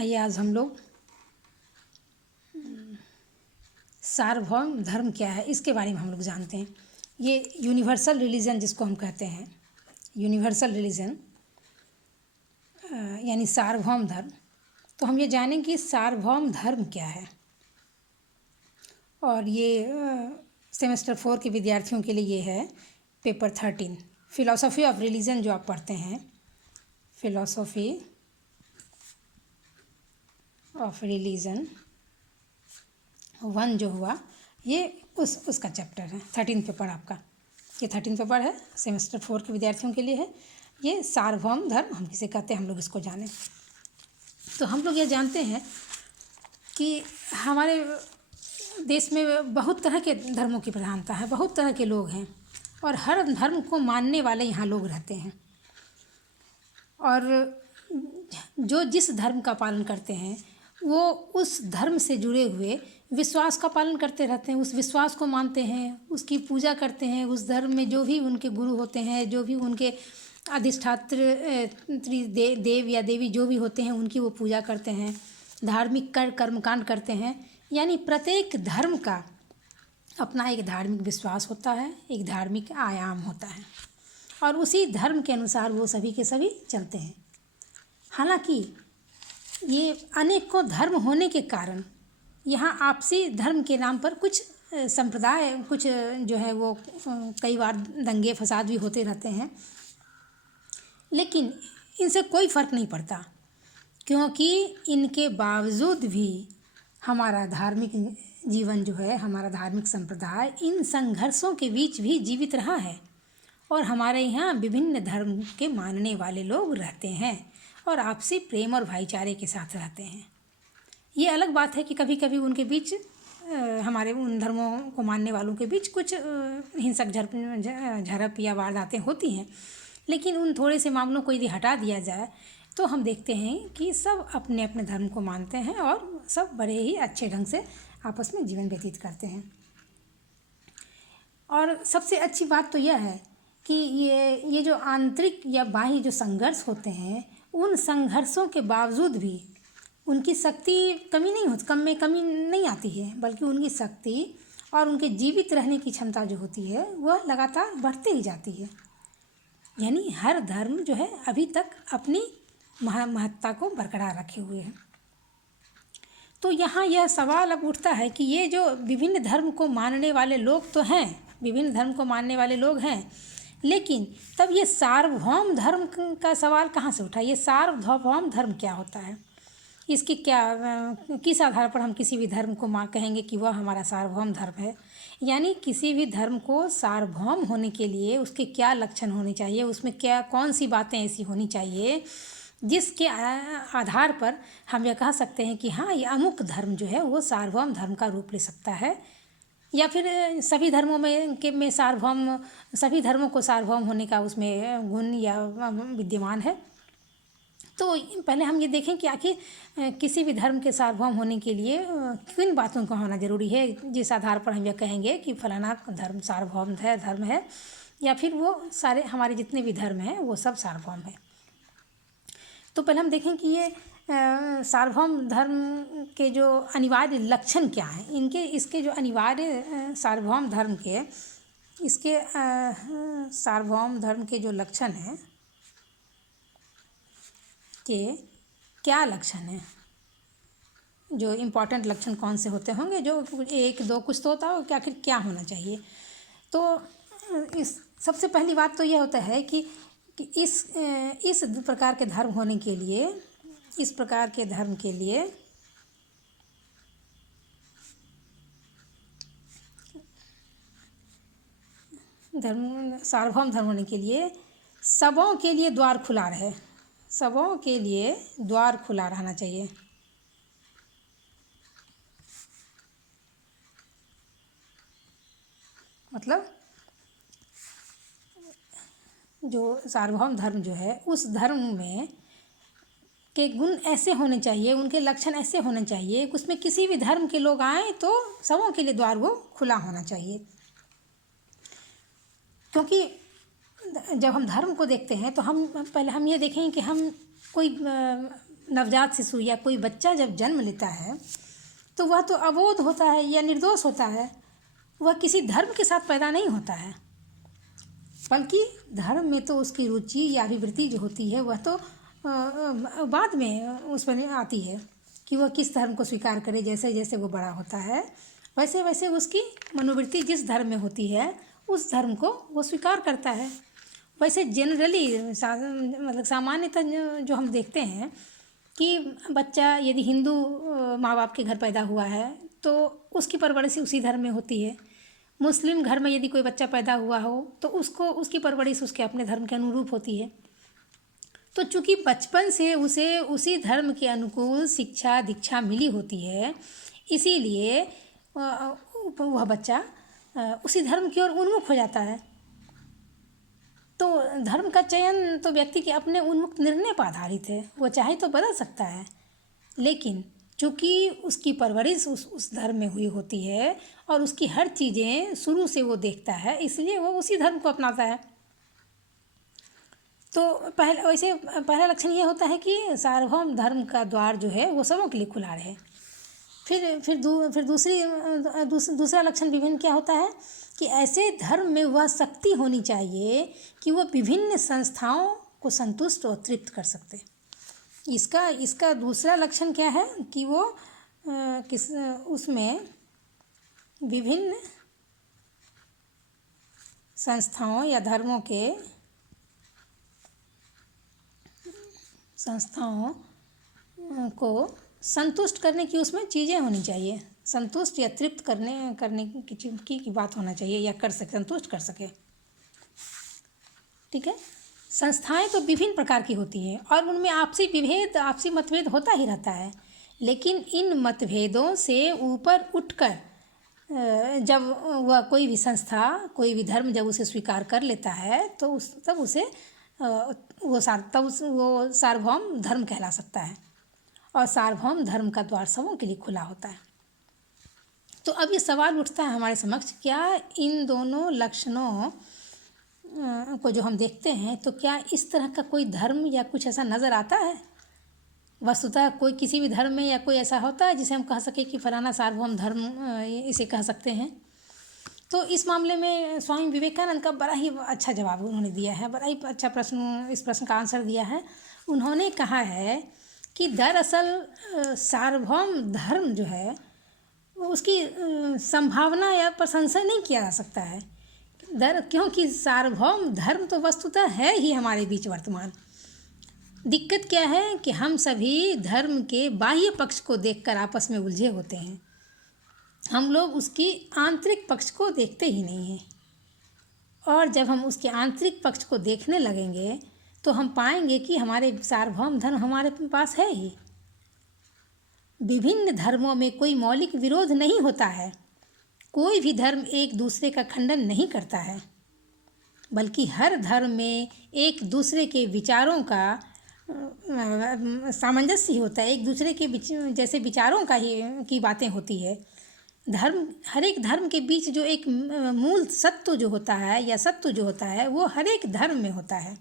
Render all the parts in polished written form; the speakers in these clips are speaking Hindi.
आइए आज हम लोग सार्वभौम धर्म क्या है इसके बारे में हम लोग जानते हैं। ये यूनिवर्सल रिलीजन जिसको हम कहते हैं, यूनिवर्सल रिलीजन यानी सार्वभौम धर्म। तो हम ये जानें कि सार्वभौम धर्म क्या है। और ये सेमेस्टर 4 के विद्यार्थियों के लिए ये है पेपर 13 फिलॉसफी ऑफ रिलीजन जो आप पढ़ते हैं, फिलॉसफी ऑफ रिलीजन 1 जो हुआ ये उसका चैप्टर है। 13 पेपर आपका, ये 13 पेपर है, सेमेस्टर 4 के विद्यार्थियों के लिए है। ये सार्वभौम धर्म हम किसे कहते हैं, हम लोग इसको जानें। तो हम लोग ये जानते हैं कि हमारे देश में बहुत तरह के धर्मों की प्रधानता है, बहुत तरह के लोग हैं और हर धर्म को मानने वाले यहाँ लोग रहते हैं। और जो जिस धर्म का पालन करते हैं वो उस धर्म से जुड़े हुए विश्वास का पालन करते रहते हैं, उस विश्वास को मानते हैं, उसकी पूजा करते हैं। उस धर्म में जो भी उनके गुरु होते हैं, जो भी उनके अधिष्ठात्र देव या देवी जो भी होते हैं उनकी वो पूजा करते हैं, धार्मिक कर्मकांड करते हैं। यानी प्रत्येक धर्म का अपना एक धार्मिक विश्वास होता है, एक धार्मिक आयाम होता है और उसी धर्म के अनुसार वो सभी के सभी चलते हैं। हालांकि ये अनेकों धर्म होने के कारण यहाँ आपसी धर्म के नाम पर कुछ संप्रदाय, कुछ जो है वो कई बार दंगे फसाद भी होते रहते हैं, लेकिन इनसे कोई फ़र्क नहीं पड़ता क्योंकि इनके बावजूद भी हमारा धार्मिक जीवन जो है, हमारा धार्मिक संप्रदाय इन संघर्षों के बीच भी जीवित रहा है। और हमारे यहाँ विभिन्न धर्म के मानने वाले लोग रहते हैं और आपसी प्रेम और भाईचारे के साथ रहते हैं। ये अलग बात है कि कभी कभी उनके बीच हमारे उन धर्मों को मानने वालों के बीच कुछ हिंसक झड़प या वारदातें होती हैं, लेकिन उन थोड़े से मामलों को यदि हटा दिया जाए तो हम देखते हैं कि सब अपने अपने धर्म को मानते हैं और सब बड़े ही अच्छे ढंग से आपस में जीवन व्यतीत करते हैं। और सबसे अच्छी बात तो यह है कि ये जो आंतरिक या बाह्य जो संघर्ष होते हैं, उन संघर्षों के बावजूद भी उनकी शक्ति कमी नहीं आती है, बल्कि उनकी शक्ति और उनके जीवित रहने की क्षमता जो होती है वह लगातार बढ़ती ही जाती है। यानी हर धर्म जो है अभी तक अपनी महत्ता को बरकरार रखे हुए है। तो यहाँ यह सवाल अब उठता है कि ये जो विभिन्न धर्म को मानने वाले लोग तो हैं, विभिन्न धर्म को मानने वाले लोग हैं, लेकिन तब ये सार्वभौम धर्म का सवाल कहाँ से उठा? ये सार्वभौम धर्म क्या होता है? इसकी किस आधार पर हम किसी भी धर्म को कहेंगे कि वह हमारा सार्वभौम धर्म है? यानी किसी भी धर्म को सार्वभौम होने के लिए उसके क्या लक्षण होने चाहिए, उसमें कौन सी बातें ऐसी होनी चाहिए जिसके आधार पर हम यह कह सकते हैं कि हाँ, ये अमुक धर्म जो है वो सार्वभौम धर्म का रूप ले सकता है। या फिर सभी धर्मों में सार्वभौम, सभी धर्मों को सार्वभौम होने का उसमें गुण या विद्यमान है। तो पहले हम ये देखें कि आखिर किसी भी धर्म के सार्वभौम होने के लिए किन बातों का होना ज़रूरी है, जिस आधार पर हम यह कहेंगे कि फलाना धर्म सार्वभौम धर्म है, या फिर वो सारे हमारे जितने भी धर्म हैं वो सब सार्वभौम है। तो पहले हम देखें कि ये सार्वभौम धर्म के जो अनिवार्य लक्षण क्या हैं, इसके जो अनिवार्य सार्वभौम धर्म के सार्वभौम धर्म के जो लक्षण हैं के क्या लक्षण हैं, जो इम्पोर्टेंट लक्षण कौन से होते होंगे, जो 1-2 कुछ तो होता हो कि आखिर क्या होना चाहिए। तो इस सबसे पहली बात तो यह होता है कि इस प्रकार के धर्म होने के लिए, इस प्रकार के धर्म के लिए सार्वभौम धर्म होने के लिए सबों के लिए द्वार खुला रहे, सबों के लिए द्वार खुला रहना चाहिए। मतलब जो सार्वभौम धर्म जो है उस धर्म में के गुण ऐसे होने चाहिए, उनके लक्षण ऐसे होने चाहिए कि उसमें किसी भी धर्म के लोग आएँ तो सबों के लिए द्वार वो खुला होना चाहिए। क्योंकि जब हम धर्म को देखते हैं तो हम पहले ये देखें कि हम कोई नवजात शिशु या कोई बच्चा जब जन्म लेता है तो वह तो अबोध होता है या निर्दोष होता है, वह किसी धर्म के साथ पैदा नहीं होता है, बल्कि धर्म में तो उसकी रुचि या अभिवृत्ति जो होती है वह तो बाद में उस पर आती है कि वह किस धर्म को स्वीकार करे। जैसे जैसे वो बड़ा होता है वैसे वैसे उसकी मनोवृत्ति जिस धर्म में होती है उस धर्म को वो स्वीकार करता है। वैसे जनरली मतलब सामान्यतः जो हम देखते हैं कि बच्चा यदि हिंदू माँ बाप के घर पैदा हुआ है तो उसकी परवरिश उसी धर्म में होती है। मुस्लिम घर में यदि कोई बच्चा पैदा हुआ हो तो उसकी परवरिश उसके अपने धर्म के अनुरूप होती है। तो चूँकि बचपन से उसे उसी धर्म के अनुकूल शिक्षा दीक्षा मिली होती है, इसीलिए वह बच्चा उसी धर्म की ओर उन्मुख हो जाता है। तो धर्म का चयन तो व्यक्ति के अपने उन्मुक्त निर्णय पर आधारित है, वो चाहे तो बदल सकता है, लेकिन चूँकि उसकी परवरिश उस धर्म में हुई होती है और उसकी हर चीज़ें शुरू से वो देखता है, इसलिए वो उसी धर्म को अपनाता है। तो पहला लक्षण ये होता है कि सार्वभौम धर्म का द्वार जो है वो सबों के लिए खुला रहे। फिर दूसरा लक्षण विभिन्न क्या होता है कि ऐसे धर्म में वह शक्ति होनी चाहिए कि वह विभिन्न संस्थाओं को संतुष्ट और तृप्त कर सके। इसका दूसरा लक्षण क्या है कि वो उसमें विभिन्न संस्थाओं या धर्मों के संस्थाओं को संतुष्ट करने की उसमें चीज़ें होनी चाहिए, संतुष्ट या तृप्त करने की बात होना चाहिए या कर सके, संतुष्ट कर सके। ठीक है। संस्थाएं तो विभिन्न प्रकार की होती हैं और उनमें आपसी मतभेद होता ही रहता है, लेकिन इन मतभेदों से ऊपर उठकर जब वह कोई भी संस्था कोई भी धर्म जब उसे स्वीकार कर लेता है तो तब वो सार्वभौम धर्म कहला सकता है और सार्वभौम धर्म का द्वार सबों के लिए खुला होता है। तो अब ये सवाल उठता है हमारे समक्ष, क्या इन दोनों लक्षणों को जो हम देखते हैं तो क्या इस तरह का कोई धर्म या कुछ ऐसा नज़र आता है? वस्तुतः कोई किसी भी धर्म में या कोई ऐसा होता है जिसे हम कह सके कि फलाना सार्वभौम धर्म इसे कह सकते हैं? तो इस मामले में स्वामी विवेकानंद का बड़ा ही अच्छा जवाब उन्होंने दिया है, बड़ा ही अच्छा इस प्रश्न का आंसर दिया है। उन्होंने कहा है कि दरअसल सार्वभौम धर्म जो है उसकी संभावना या प्रशंसा नहीं किया जा सकता है, क्योंकि सार्वभौम धर्म तो वस्तुतः है ही हमारे बीच वर्तमान। दिक्कत क्या है कि हम सभी धर्म के बाह्य पक्ष को देखकर आपस में उलझे होते हैं, हम लोग उसकी आंतरिक पक्ष को देखते ही नहीं हैं। और जब हम उसके आंतरिक पक्ष को देखने लगेंगे तो हम पाएंगे कि हमारे सार्वभौम धर्म हमारे पास है ही। विभिन्न धर्मों में कोई मौलिक विरोध नहीं होता है, कोई भी धर्म एक दूसरे का खंडन नहीं करता है, बल्कि हर धर्म में एक दूसरे के विचारों का सामंजस्य होता है, एक दूसरे के जैसे विचारों की बातें होती है। हर एक धर्म के बीच जो एक मूल सत्य जो होता है या सत्य जो होता है वो हर एक धर्म में होता है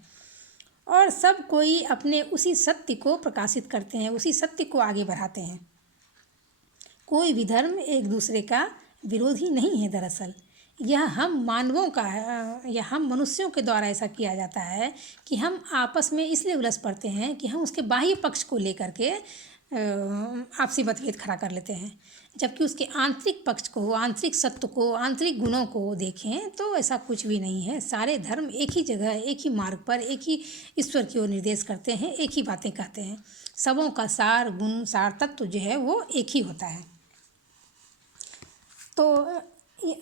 और सब कोई अपने उसी सत्य को प्रकाशित करते हैं, उसी सत्य को आगे बढ़ाते हैं। कोई भी धर्म एक दूसरे का विरोधी नहीं है। दरअसल यह हम मानवों का है या हम मनुष्यों के द्वारा ऐसा किया जाता है कि हम आपस में इसलिए उलझ पड़ते हैं कि हम उसके बाह्य पक्ष को लेकर के आपसी मतभेद खड़ा कर लेते हैं, जबकि उसके आंतरिक पक्ष को, आंतरिक सत्य को, आंतरिक गुणों को देखें तो ऐसा कुछ भी नहीं है। सारे धर्म एक ही जगह, एक ही मार्ग पर, एक ही ईश्वर की ओर निर्देश करते हैं, एक ही बातें कहते हैं। सबों का सार गुण, सार तत्व जो है वो एक ही होता है। तो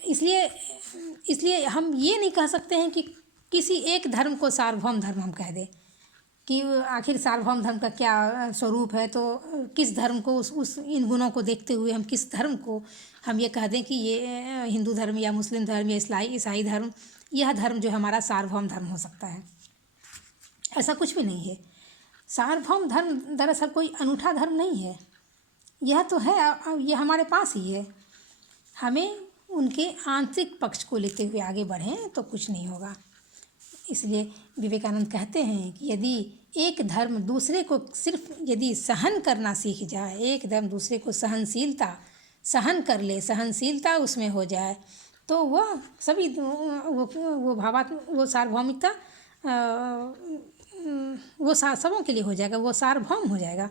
इसलिए हम ये नहीं कह सकते हैं कि किसी एक धर्म को सार्वभौम धर्म हम कह दें कि आखिर सार्वभौम धर्म का क्या स्वरूप है, तो किस धर्म को इन गुणों को देखते हुए हम किस धर्म को हम ये कह दें कि ये हिंदू धर्म या मुस्लिम धर्म या ईसाई धर्म, यह धर्म जो हमारा सार्वभौम धर्म हो सकता है। ऐसा कुछ भी नहीं है। सार्वभौम धर्म दरअसल कोई अनूठा धर्म नहीं है, यह तो है, यह हमारे पास ही है। हमें उनके आंतरिक पक्ष को लेते हुए आगे बढ़ें तो कुछ नहीं होगा। इसलिए विवेकानंद कहते हैं कि यदि एक धर्म दूसरे को सिर्फ यदि सहन करना सीख जाए, एक धर्म दूसरे को सहन कर ले, सहनशीलता उसमें हो जाए, तो वह सभी वो भावात्म वो सार्वभौमिकता वो सबों के लिए हो जाएगा, वो सार्वभौम हो जाएगा।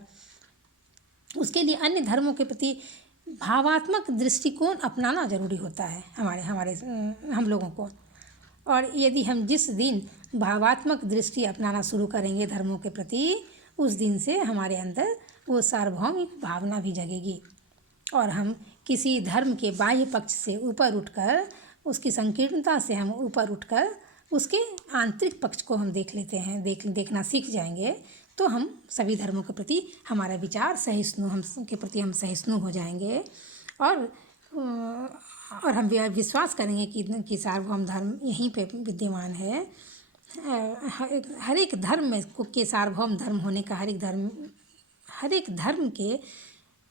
उसके लिए अन्य धर्मों के प्रति भावात्मक दृष्टिकोण अपनाना जरूरी होता है हम लोगों को। और यदि हम जिस दिन भावात्मक दृष्टि अपनाना शुरू करेंगे धर्मों के प्रति, उस दिन से हमारे अंदर वो सार्वभौमिक भावना भी जगेगी और हम किसी धर्म के बाह्य पक्ष से ऊपर उठकर, उसकी संकीर्णता से हम ऊपर उठकर उसके आंतरिक पक्ष को हम देख लेते हैं, देखना सीख जाएंगे, तो हम सभी धर्मों के प्रति हमारा विचार सहिष्णु, हम के प्रति हम सहिष्णु हो जाएंगे और हम विश्वास करेंगे कि सार्वभौम धर्म यहीं पे विद्यमान है। हर एक धर्म में के सार्वभौम धर्म होने का, हर एक धर्म के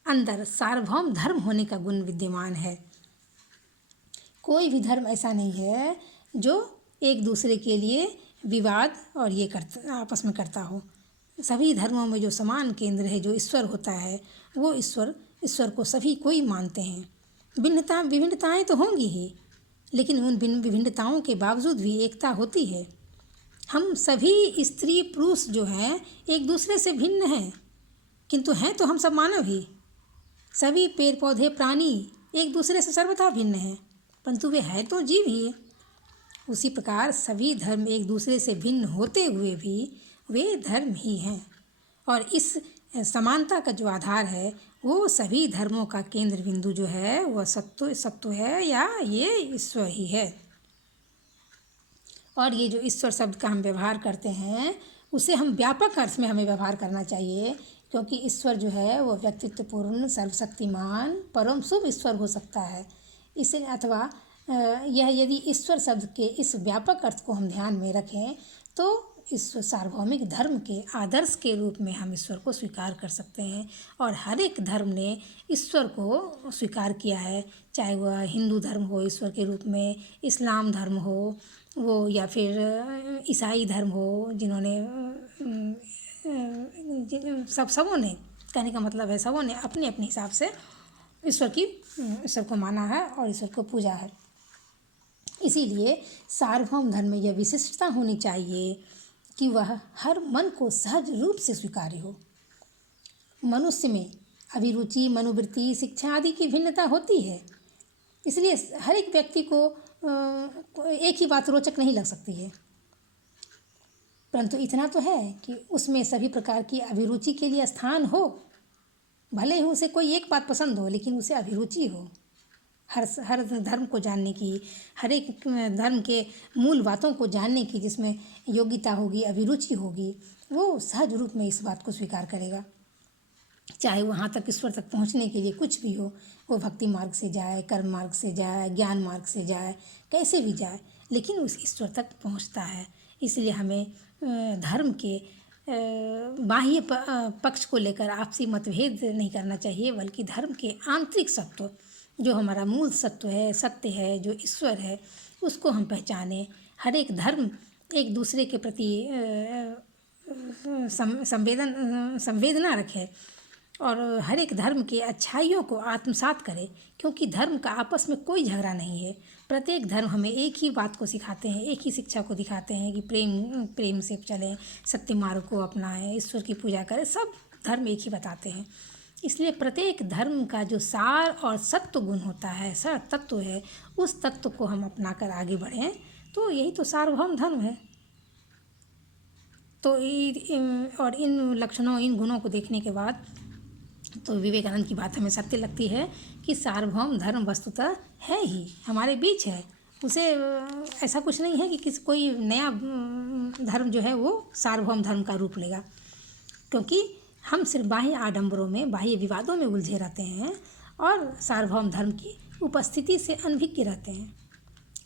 अंदर सार्वभौम धर्म होने का गुण विद्यमान है। कोई भी धर्म ऐसा नहीं है जो एक दूसरे के लिए विवाद और ये आपस में करता हो। सभी धर्मों में जो समान केंद्र है, जो ईश्वर होता है, वो ईश्वर को सभी कोई मानते हैं। विभिन्नताएं तो होंगी ही, लेकिन उन विभिन्नताओं के बावजूद भी एकता होती है। हम सभी स्त्री पुरुष जो हैं एक दूसरे से भिन्न हैं, किंतु हैं तो हम सब मानव ही। सभी पेड़ पौधे प्राणी एक दूसरे से सर्वथा भिन्न हैं, परंतु वे हैं तो जीव ही। उसी प्रकार सभी धर्म एक दूसरे से भिन्न होते हुए भी वे धर्म ही हैं, और इस समानता का जो आधार है वो सभी धर्मों का केंद्र बिंदु जो है वह सत्व है या ये ईश्वर ही है। और ये जो ईश्वर शब्द का हम व्यवहार करते हैं उसे हम व्यापक अर्थ में हमें व्यवहार करना चाहिए, क्योंकि ईश्वर जो है वो व्यक्तित्वपूर्ण, सर्वशक्तिमान, परम शुभ ईश्वर हो सकता है। इसे अथवा यह यदि ईश्वर शब्द के इस व्यापक अर्थ को हम ध्यान में रखें तो इस सार्वभौमिक धर्म के आदर्श के रूप में हम ईश्वर को स्वीकार कर सकते हैं। और हर एक धर्म ने ईश्वर को स्वीकार किया है, चाहे वह हिंदू धर्म हो ईश्वर के रूप में, इस्लाम धर्म हो वो, या फिर ईसाई धर्म हो, जिन्होंने सबों ने, कहने का मतलब है सबों ने अपने अपने हिसाब से ईश्वर को माना है और ईश्वर को पूजा है। इसीलिए सार्वभौम धर्म में यह विशिष्टता होनी चाहिए कि वह हर मन को सहज रूप से स्वीकार्य हो। मनुष्य में अभिरुचि, मनोवृत्ति, शिक्षा आदि की भिन्नता होती है, इसलिए हर एक व्यक्ति को एक ही बात रोचक नहीं लग सकती है, परंतु इतना तो है कि उसमें सभी प्रकार की अभिरुचि के लिए स्थान हो। भले ही उसे कोई एक बात पसंद हो, लेकिन उसे अभिरुचि हो हर धर्म को जानने की, हर एक धर्म के मूल बातों को जानने की, जिसमें योग्यता होगी, अभिरुचि होगी, वो सहज रूप में इस बात को स्वीकार करेगा। चाहे वहाँ तक ईश्वर तक पहुँचने के लिए कुछ भी हो, वो भक्ति मार्ग से जाए, कर्म मार्ग से जाए, ज्ञान मार्ग से जाए, कैसे भी जाए, लेकिन उस ईश्वर तक पहुँचता है। इसलिए हमें धर्म के बाह्य पक्ष को लेकर आपसी मतभेद नहीं करना चाहिए, बल्कि धर्म के आंतरिक सत्व, जो हमारा मूल सत्व है, सत्य है, जो ईश्वर है, उसको हम पहचानें। हर एक धर्म एक दूसरे के प्रति संवेदना रखे और हर एक धर्म के अच्छाइयों को आत्मसात करे, क्योंकि धर्म का आपस में कोई झगड़ा नहीं है। प्रत्येक धर्म हमें एक ही बात को सिखाते हैं, एक ही शिक्षा को दिखाते हैं कि प्रेम से चलें, सत्य मार्ग को अपनाएं, ईश्वर की पूजा करें। सब धर्म एक ही बताते हैं। इसलिए प्रत्येक धर्म का जो सार और सत्व गुण होता है, सर तत्व है, उस तत्व को हम अपनाकर आगे बढ़ें, तो यही तो सार्वभौम धर्म है। तो और इन लक्षणों, इन गुणों को देखने के बाद तो विवेकानंद की बात हमें सत्य लगती है कि सार्वभौम धर्म वस्तुतः है ही, हमारे बीच है। उसे ऐसा कुछ नहीं है कि कोई नया धर्म जो है वो सार्वभौम धर्म का रूप लेगा, क्योंकि हम सिर्फ बाह्य आडंबरों में, बाह्य विवादों में उलझे रहते हैं और सार्वभौम धर्म की उपस्थिति से अनभिज्ञ रहते हैं।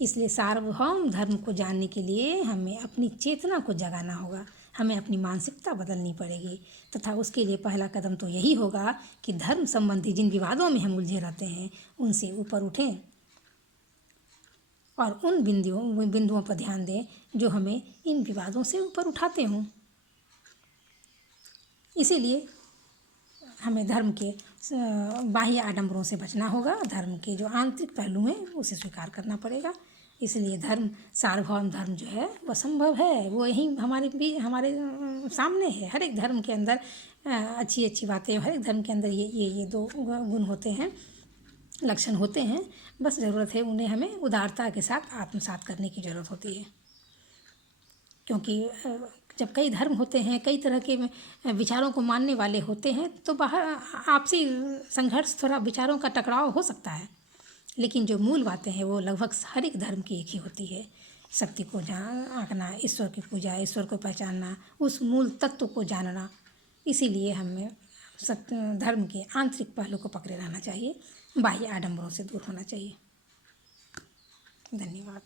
इसलिए सार्वभौम धर्म को जानने के लिए हमें अपनी चेतना को जगाना होगा, हमें अपनी मानसिकता बदलनी पड़ेगी, तथा उसके लिए पहला कदम तो यही होगा कि धर्म संबंधी जिन विवादों में हम उलझे रहते हैं उनसे ऊपर उठें और उन बिंदुओं पर ध्यान दें जो हमें इन विवादों से ऊपर उठाते हों। इसीलिए हमें धर्म के बाह्य आडंबरों से बचना होगा, धर्म के जो आंतरिक पहलू हैं उसे स्वीकार करना पड़ेगा। इसलिए धर्म, सार्वभौम धर्म जो है वो असंभव है, वो यहीं हमारे सामने है। हर एक धर्म के अंदर अच्छी अच्छी बातें, हर एक धर्म के अंदर ये दो गुण होते हैं, लक्षण होते हैं। बस ज़रूरत है उन्हें हमें उदारता के साथ आत्मसात करने की ज़रूरत होती है। क्योंकि जब कई धर्म होते हैं, कई तरह के विचारों को मानने वाले होते हैं, तो बाहर आपसी संघर्ष, थोड़ा विचारों का टकराव हो सकता है, लेकिन जो मूल बातें हैं वो लगभग हर एक धर्म की एक ही होती है। शक्ति को आंकना, ईश्वर की पूजा, ईश्वर को पहचानना, उस मूल तत्व को जानना। इसीलिए हमें धर्म के आंतरिक पहलू को पकड़े रहना चाहिए, बाह्य आडंबरों से दूर होना चाहिए। धन्यवाद।